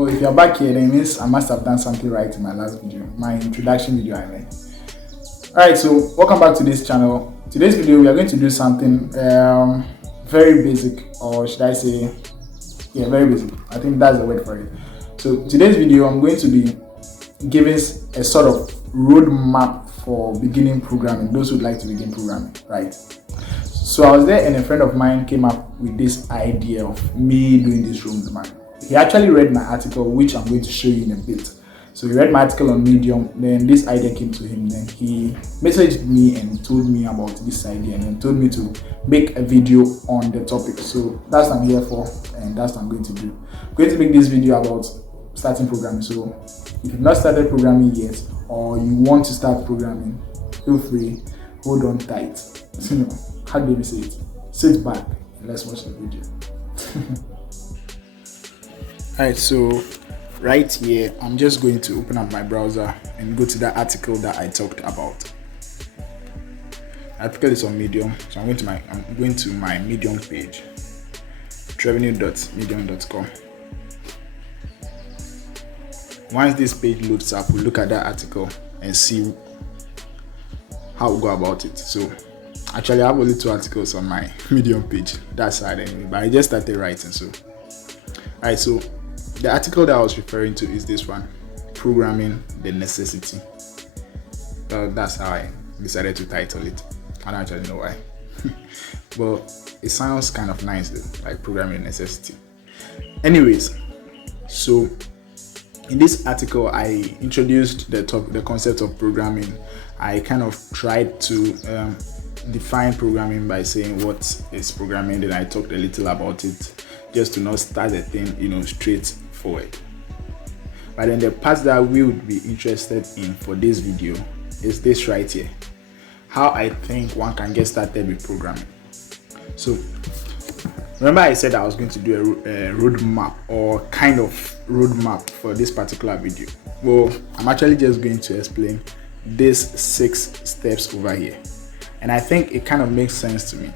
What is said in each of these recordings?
Well, if you're back here, then it means I must have done something right in my last video, my introduction video I mean. Alright, so welcome back to this channel. Today's video we are going to do something very basic, or should I say, yeah, very basic. I think that's the word for it. So today's video I'm going to be giving a sort of roadmap for beginning programming, those who would like to begin programming, right? So I was there and a friend of mine came up with this idea of me doing this roadmap. He actually read my article, which I'm going to show you in a bit. So he read my article on Medium, then this idea came to him, then he messaged me and told me about this idea and then told me to make a video on the topic. So that's what I'm here for and that's what I'm going to do. I'm going to make this video about starting programming. So if you've not started programming yet or you want to start programming, feel free, hold on tight. So, you know, how do we say it? Sit back and let's watch the video. Alright, so right here, I'm just going to open up my browser and go to that article that I talked about. The article is on Medium, so I'm going to my Medium page, revenue.medium.com. Once this page loads up, we'll look at that article and see how we go about it. So actually I have only 2 articles on my Medium page, that side anyway, but I just started writing. So alright, so the article that I was referring to is this one, Programming the Necessity. That's how I decided to title it. I don't actually know why. But it sounds kind of nice though, like Programming Necessity. Anyways, so in this article I introduced the concept of programming. I kind of tried to define programming by saying what is programming, then I talked a little about it just to not start the thing, straight forward. But then the part that we would be interested in for this video is this right here, how I think one can get started with programming. So remember I said I was going to do a roadmap or kind of roadmap for this particular video. Well, I'm actually just going to explain these 6 steps over here, and I think it kind of makes sense to me.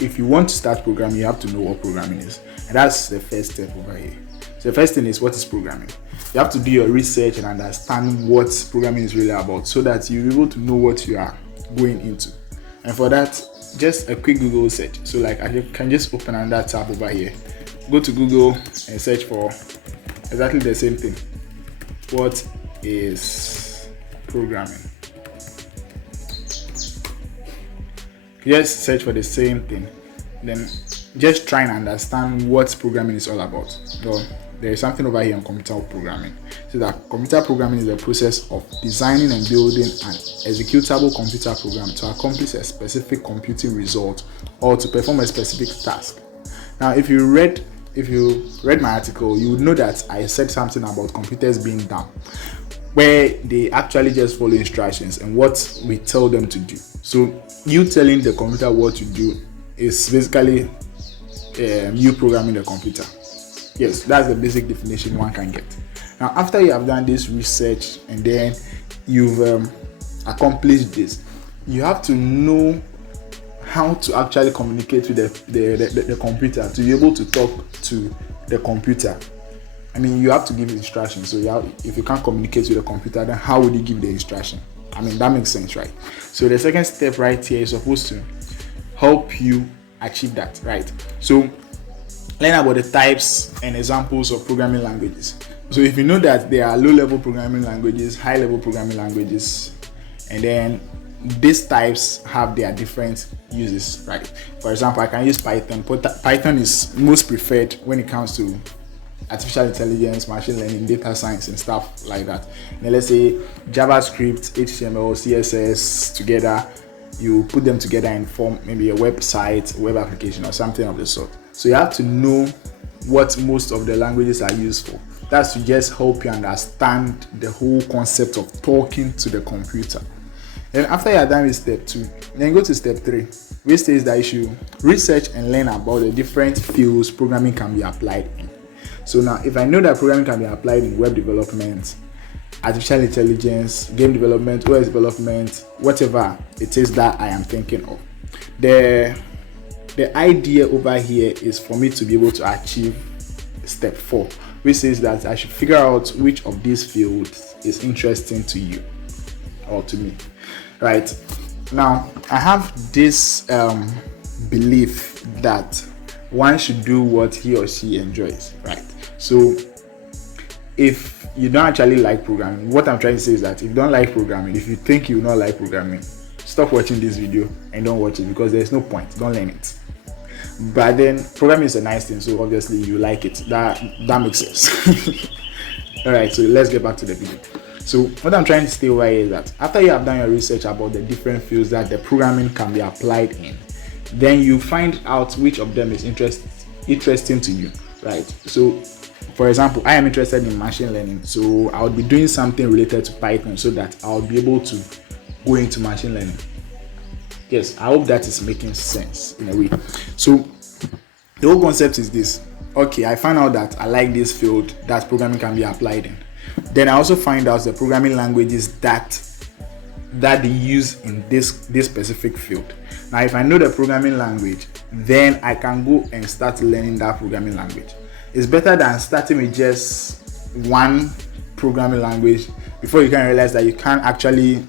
If you want to start programming, you have to know what programming is, and that's the first step over here. So the first thing is, what is programming? You have to do your research and understand what programming is really about so that you're able to know what you are going into. And for that, just a quick Google search. So like I can just open another tab over here, go to Google and search for exactly the same thing. What is programming? Just search for the same thing, then just try and understand what programming is all about. So there is something over here on computer programming. So that computer programming is the process of designing and building an executable computer program to accomplish a specific computing result or to perform a specific task. Now if you read my article, you would know that I said something about computers being dumb, where they actually just follow instructions and what we tell them to do. So you telling the computer what to do is basically you programming the computer. Yes, that's the basic definition one can get. Now after you have done this research and then you've accomplished this, you have to know how to actually communicate with the computer to be able to talk to the computer. I mean, you have to give instructions. So if you can't communicate with the computer, then how would you give the instruction? I mean, that makes sense, right? So the second step right here is supposed to help you achieve that, right? So learn about the types and examples of programming languages. So if you know that there are low-level programming languages, high-level programming languages, and then these types have their different uses, right? For example, I can use Python. Python is most preferred when it comes to artificial intelligence, machine learning, data science, and stuff like that. Now let's say JavaScript, HTML, CSS together, you put them together and form maybe a website, web application, or something of the sort. So you have to know what most of the languages are used for. That's to just help you understand the whole concept of talking to the computer. Then after you are done with step 2, then go to step 3, which says that you should research and learn about the different fields programming can be applied in. So now if I know that programming can be applied in web development, artificial intelligence, game development, OS development, whatever it is that I am thinking of, the idea over here is for me to be able to achieve step 4, which says that I should figure out which of these fields is interesting to you or to me, right? Now, I have this belief that one should do what he or she enjoys, right? So if you don't actually like programming, what I'm trying to say is that if you don't like programming, if you think you will not like programming, stop watching this video and don't watch it, because there's no point. Don't learn it. But then programming is a nice thing, so obviously you like it. That makes sense. All right, so let's get back to the video. So what I'm trying to say over here is that after you have done your research about the different fields that the programming can be applied in, then you find out which of them is interesting to you, right? So for example, I am interested in machine learning, so I would be doing something related to Python so that I'll be able to go into machine learning. Yes, I hope that is making sense in a way. So the whole concept is this. Okay, I found out that I like this field that programming can be applied in. Then I also find out the programming languages that they use in this specific field. Now, if I know the programming language, then I can go and start learning that programming language. It's better than starting with just one programming language before you can realize that you can't actually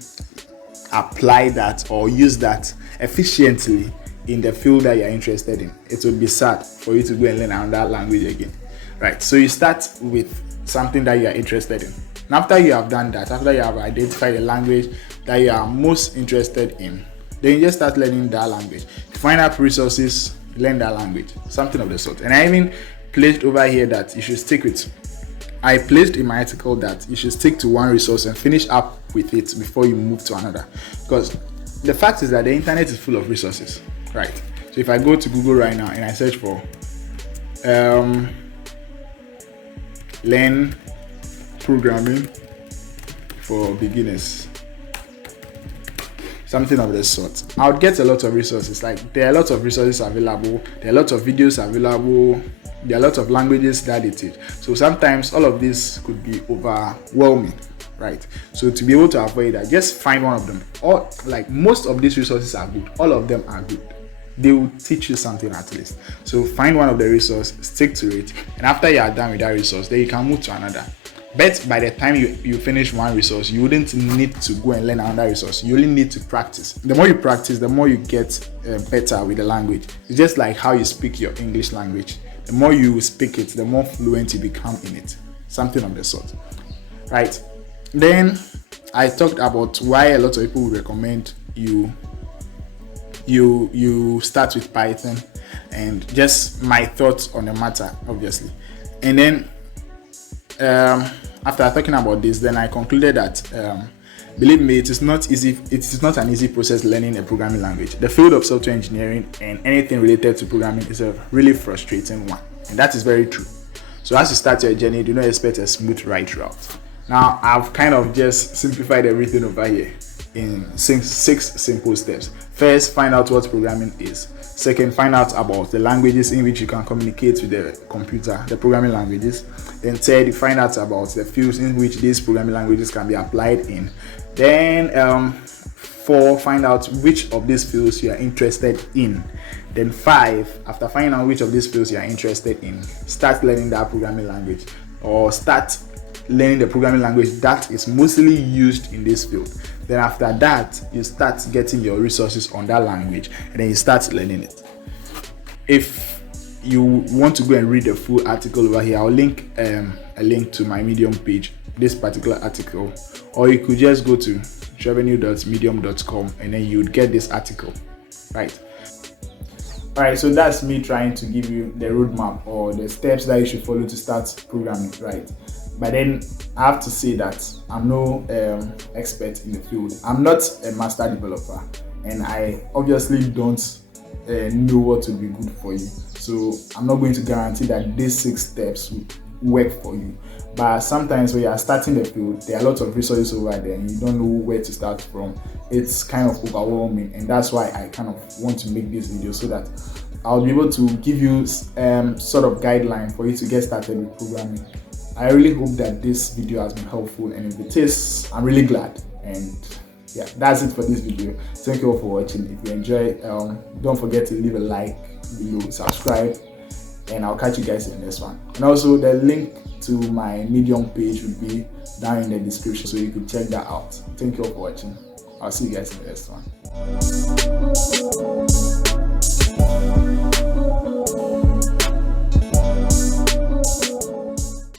apply that or use that efficiently in the field that you're interested in. It would be sad for you to go and learn another language again, right? So you start with something that you are interested in. And after you have done that, after you have identified the language that you are most interested in, then you just start learning that language. To find out resources, learn that language, something of the sort. And I even placed over here that you should stick with. I placed in my article that you should stick to one resource and finish up with it before you move to another. Because the fact is that the internet is full of resources, right? So if I go to Google right now and I search for learn programming for beginners, something of the sort, I would get a lot of resources. Like, there are a lot of resources available, there are a lot of videos available, there are a lot of languages that they teach. So sometimes all of this could be overwhelming, right? So to be able to avoid that, just find one of them. Or like, most of these resources are good, all of them are good. They will teach you something at least. So find one of the resources, stick to it, and after you are done with that resource, then you can move to another. But by the time you finish one resource, you wouldn't need to go and learn another resource. You only need to practice. The more you practice, the more you get better with the language. It's just like how you speak your English language. The more you speak it, the more fluent you become in it. Something of the sort, right? Then I talked about why a lot of people would recommend you start with Python, and just my thoughts on the matter, obviously. And then after talking about this, then I concluded that believe me, it is not easy. It is not an easy process learning a programming language. The field of software engineering and anything related to programming is a really frustrating one, and that is very true. So as you start your journey, do not expect a smooth ride throughout. Now, I've kind of just simplified everything over here in six simple steps. First, find out what programming is. Second, find out about the languages in which you can communicate with the computer, the programming languages. Then third, find out about the fields in which these programming languages can be applied in. Then four, find out which of these fields you are interested in. Then five, after finding out which of these fields you are interested in, start learning that programming language, or start learning the programming language that is mostly used in this field. Then after that, you start getting your resources on that language, and then you start learning it. If you want to go and read the full article over here, I'll link a link to my Medium page, this particular article, or you could just go to revenue.medium.com and then you would get this article, right? All right, so that's me trying to give you the roadmap or the steps that you should follow to start programming, right? But then I have to say that I'm no expert in the field. I'm not a master developer, and I obviously don't know what would be good for you. So I'm not going to guarantee that these 6 steps will work for you. But sometimes when you are starting the field, there are a lot of resources over there and you don't know where to start from. It's kind of overwhelming, and that's why I kind of want to make this video, so that I'll be able to give you sort of guideline for you to get started with programming. I really hope that this video has been helpful, and if it is, I'm really glad. And yeah, that's it for this video. Thank you all for watching. If you enjoyed, don't forget to leave a like below, subscribe, and I'll catch you guys in the next one. And also, the link to my Medium page would be down in the description, so you could check that out. Thank you all for watching. I'll see you guys in the next one.